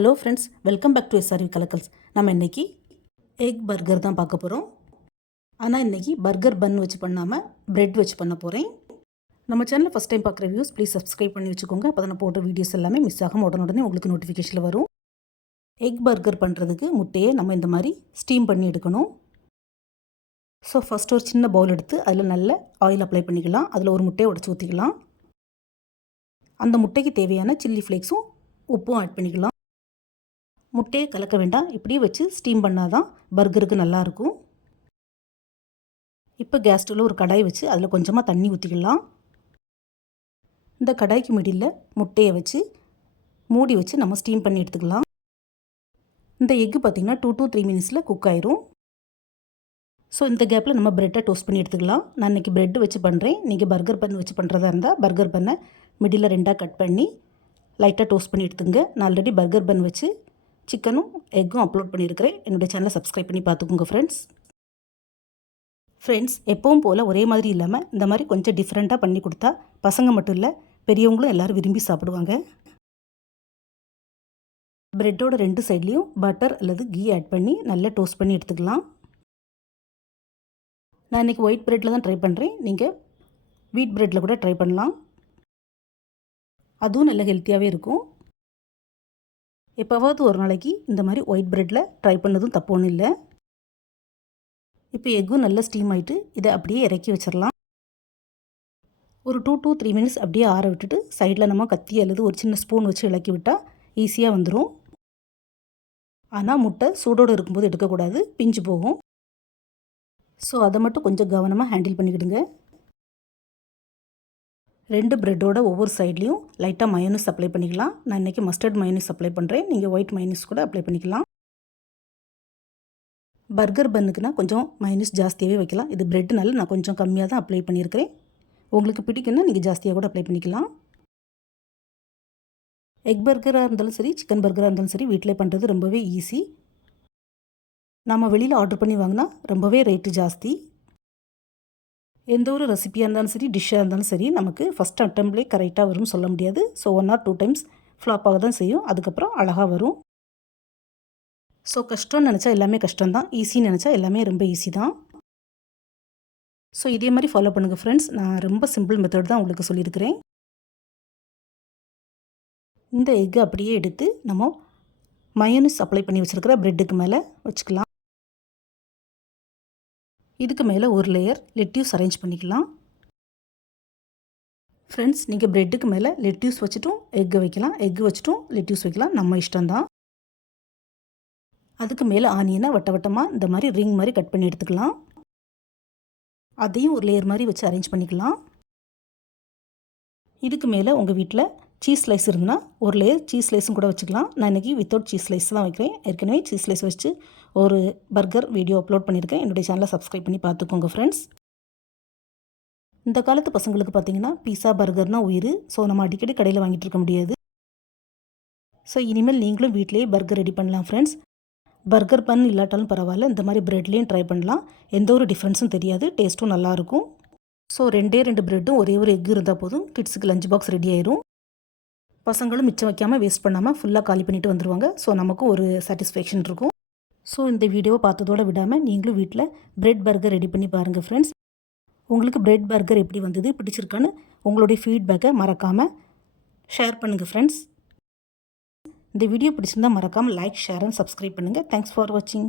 Hello friends welcome back to SRV Kalakkals நம்ம இன்றைக்கி egg burger தான் பார்க்க போகிறோம் ஆனால் இன்னைக்கு பர்கர் பன் வச்சு பண்ணாமல் ப்ரெட் வச்சு பண்ண போகிறேன் நம்ம சேனலில் ஃபஸ்ட் டைம் பார்க்குற வியூஸ் ப்ளீஸ் சப்ஸ்கிரைப் பண்ணி வச்சுக்கோங்க. அப்போ தான் போட்ட வீடியோஸ் எல்லாமே மிஸ் ஆகாமல் உடனுடனே உங்களுக்கு நோட்டிஃபிகேஷனில் வரும். எக் பர்கர் பண்ணுறதுக்கு முட்டையை நம்ம இந்த மாதிரி ஸ்டீம் பண்ணி எடுக்கணும். ஸோ ஃபஸ்ட் ஒரு சின்ன பவுல் எடுத்து அதில் நல்ல ஆயில் அப்ளை பண்ணிக்கலாம். அதில் ஒரு முட்டையை உடச்சி ஊற்றிக்கலாம் அந்த முட்டைக்கு தேவையான சில்லி ஃப்ளேக்ஸும் உப்பும் ஆட் பண்ணிக்கலாம். முட்டையை கலக்க வேண்டாம். இப்படியே வச்சு ஸ்டீம் பண்ணால் தான் பர்கருக்கு நல்லாயிருக்கும். இப்போ கேஸ் ஸ்டவ்வில் ஒரு கடாய் வச்சு அதில் கொஞ்சமாக தண்ணி ஊற்றிக்கலாம். இந்த கடாய்க்கு மிடியில் முட்டையை வச்சு மூடி வச்சு நம்ம ஸ்டீம் பண்ணி எடுத்துக்கலாம். இந்த எக்கு பார்த்திங்கன்னா டூ டூ த்ரீ மினிட்ஸில் குக் ஆயிரும். ஸோ இந்த கேப்பில் நம்ம ப்ரெட்டை டோஸ்ட் பண்ணி எடுத்துக்கலாம். நான் இன்றைக்கி ப்ரெட் வச்சு பண்ணுறேன் நீங்கள் பர்கர் பன் வச்சு பண்ணுறதா இருந்தால் பர்கர் பண்ணை மிடில் ரெண்டாக கட் பண்ணி லைட்டாக டோஸ்ட் பண்ணி எடுத்துங்க. நான் ஆல்ரெடி பர்கர் பன் வச்சு சிக்கனும் எக்கும் அப்லோட் பண்ணியிருக்கிறேன் என்னுடைய சேனலை சப்ஸ்கிரைப் பண்ணி பார்த்துக்கோங்க ஃப்ரெண்ட்ஸ் ஃப்ரெண்ட்ஸ் எப்பவும் போல் ஒரே மாதிரி இல்லாமல் இந்த மாதிரி கொஞ்சம் டிஃப்ரெண்ட்டாக பண்ணி கொடுத்தா பசங்க மட்டும் இல்லை பெரியவங்களும் எல்லோரும் விரும்பி சாப்பிடுவாங்க. ப்ரெட்டோட ரெண்டு சைட்லேயும் பட்டர் அல்லது கீ ஆட் பண்ணி நல்லா டோஸ்ட் பண்ணி எடுத்துக்கலாம். நான் இன்றைக்கி ஒயிட் ப்ரெட்டில் தான் ட்ரை பண்ணுறேன் நீங்கள் வீட் ப்ரெட்டில் கூட ட்ரை பண்ணலாம். அதுவும் நல்ல ஹெல்த்தியாகவே இருக்கும். எப்போவாவது ஒரு நாளைக்கு இந்த மாதிரி ஒயிட் ப்ரெட்டில் ட்ரை பண்ணதும் தப்பு ஒன்றும் இல்லை. இப்போ எக்கும் நல்லா ஸ்டீம் ஆகிட்டு இதை அப்படியே இறக்கி வச்சிடலாம். ஒரு டூ டூ த்ரீ மினிட்ஸ் அப்படியே ஆற விட்டுட்டு சைடில் நம்ம கத்தி அல்லது ஒரு சின்ன ஸ்பூன் வச்சு இலக்கி விட்டால் ஈஸியாக வந்துடும் ஆனால் முட்டை சூடோடு இருக்கும்போது எடுக்கக்கூடாது பிஞ்சு போகும். ஸோ அதை மட்டும் கொஞ்சம் கவனமாக ஹேண்டில் பண்ணிக்கிடுங்க. ரெண்டு ப்ரெட்டோட ஒவ்வொரு சைட்லேயும் லைட்டாக மயோனிஸ் அப்ளை பண்ணிக்கலாம். நான் இன்றைக்கி மஸ்டர்ட் மயோனிஸ் அப்ளை பண்ணுறேன் நீங்கள் ஒயிட் மயோனிஸ் கூட அப்ளை பண்ணிக்கலாம். பர்கர் பன்னுக்குனா கொஞ்சம் மைனஸ் ஜாஸ்தியாகவே வைக்கலாம். இது ப்ரெட்னால நான் கொஞ்சம் கம்மியாக தான் அப்ளை பண்ணியிருக்கிறேன். உங்களுக்கு பிடிக்குன்னா நீங்கள் ஜாஸ்தியாக கூட அப்ளை பண்ணிக்கலாம். எக் பர்கராக இருந்தாலும் சரி சிக்கன் பர்கராக இருந்தாலும் சரி வீட்டிலே பண்ணுறது ரொம்பவே ஈஸி நம்ம வெளியில் ஆர்டர் பண்ணி வாங்கினா ரொம்பவே ரேட்டு ஜாஸ்தி. எந்த ஒரு ரெசிபியாக இருந்தாலும் சரி டிஷ்ஷாக இருந்தாலும் சரி நமக்கு ஃபஸ்ட் அட்டம்ப்ளே கரெக்டாக வரும்னு சொல்ல முடியாது. So one or two times ஃப்ளாப்பாக தான் செய்யும். அதுக்கப்புறம் அழகாக வரும். ஸோ கஷ்டம்னு நினச்சா எல்லாமே கஷ்டம்தான். ஈஸின்னு நினச்சா எல்லாமே ரொம்ப ஈஸி தான். ஸோ இதே மாதிரி ஃபாலோ பண்ணுங்கள் ஃப்ரெண்ட்ஸ் நான் ரொம்ப சிம்பிள் மெத்தட் தான் உங்களுக்கு சொல்லியிருக்கிறேன். இந்த எக்கு அப்படியே எடுத்து நம்ம மயோனிஸ் அப்ளை பண்ணி வச்சுருக்கிற ப்ரெட்டுக்கு மேலே வச்சுக்கலாம். இதுக்கு மேலே ஒரு லேயர் லெட்யூஸ் அரேஞ்ச் பண்ணிக்கலாம். ஃப்ரெண்ட்ஸ் நீங்கள் ப்ரெட்டுக்கு மேலே லெட்யூஸ் வச்சுட்டும் எக்கு வைக்கலாம். எக்கு வச்சுட்டும் லெட்யூஸ் வைக்கலாம். நம்ம இஷ்டம்தான். அதுக்கு மேலே ஆனியனை வட்ட வட்டமாக இந்த மாதிரி ரிங் மாதிரி கட் பண்ணி எடுத்துக்கலாம். அதையும் ஒரு லேயர் மாதிரி வச்சு அரேஞ்ச் பண்ணிக்கலாம். இதுக்கு மேலே உங்கள் வீட்டில் சீஸ் ஸ்லைஸ் இருந்ததுன்னா ஒரு லேயர் சீஸ் ஸ்லைஸும் கூட வச்சுக்கலாம். நான் இன்றைக்கி வித்தவுட் சீஸ் ஸ்லைஸ் தான் வைக்கிறேன். ஏற்கனவே சீஸ் ஸ்லைஸ் வச்சு ஒரு பர்கர் வீடியோ அப்லோட் பண்ணியிருக்கேன். என்னுடைய சேனலை சப்ஸ்கிரைப் பண்ணி பார்த்துக்கோங்க ஃப்ரெண்ட்ஸ் இந்த காலத்து பசங்களுக்கு பார்த்திங்கன்னா பீஸா பர்கர்னால் உயிர். ஸோ நம்ம அடிக்கடி கடையில் வாங்கிட்டு இருக்க முடியாது. ஸோ இனிமேல் நீங்களும் வீட்டிலேயே பர்கர் ரெடி பண்ணலாம் ஃப்ரெண்ட்ஸ் பர்கர் பன் இல்லாட்டாலும் பரவாயில்ல. இந்த மாதிரி ப்ரெட்லேயும் ட்ரை பண்ணலாம். எந்த ஒரு டிஃப்ரென்ஸும் தெரியாது. டேஸ்ட்டும் நல்லாயிருக்கும். ஸோ ரெண்டே ரெண்டு ப்ரெட்டும் ஒரே ஒரு எக் இருந்தால் போதும். கிட்ஸுக்கு லஞ்ச் பாக்ஸ் ரெடி ஆயிரும். பசங்களும் மிச்சம் வைக்காமல் வேஸ்ட் பண்ணாமல் ஃபுல்லாக காலி பண்ணிவிட்டு வந்துடுவாங்க ஸோ நமக்கும் ஒரு சாட்டிஸ்ஃபேக்ஷன் இருக்கும். ஸோ இந்த வீடியோவை பார்த்ததோடு விடாமல் நீங்களும் வீட்டில் பிரெட் பர்கர் ரெடி பண்ணி பாருங்கள் ஃப்ரெண்ட்ஸ் உங்களுக்கு பிரெட் பர்கர் எப்படி வந்தது பிடிச்சிருக்கான்னு உங்களுடைய ஃபீட்பேக்கை மறக்காமல் ஷேர் பண்ணுங்கள் ஃப்ரெண்ட்ஸ் இந்த வீடியோ பிடிச்சிருந்தால் மறக்காமல் லைக் ஷேர் அண்ட் சப்ஸ்கிரைப் பண்ணுங்கள் தேங்க்ஸ் ஃபார் வாட்சிங்